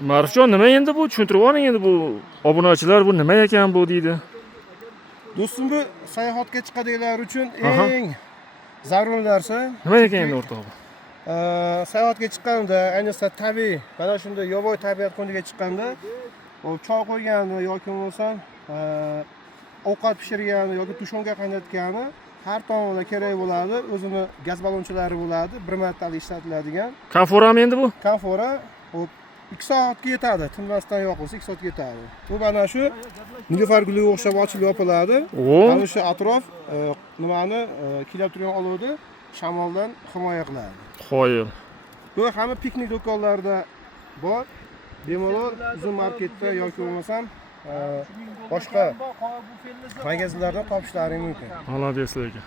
Ma'rifjon, nima endi bu? Tushuntirib oling endi bu obunachilar bu nima ekan bu deydi. Do'stim, bu sayohatga chiqadiganlar uchun eng zarur narsa. Nima ekan endi o'rtoq? Sayohatga chiqqanda, ayniqsa tabiiy, mana shunday yovvoyi tabiat qo'yniga chiqqanda, choy qo'ygani yoki bo'lmasam ovqat pishirgani yoki tushonga qaynatgani har tomonda kerak bo'ladi. O'zini gaz ballonchilari bo'ladi, bir martalik ishlatiladigan. Konforami endi bu? Konfora 2 soatga yetadi, tinmasdan yoqilsa 2 soatga yetadi. Bu mana shu nilufar guliga o'xshab ochilib yopiladi. Mana shu atrof nimani kelib turgan olovni shamoldan himoya qiladi. Qo'yil. Bu hamma piknik do'konlarida bor. Bemalol uzun marketda yoki bo'lmasam boshqa magazinlarda topishlari mumkin. Молодец lekin.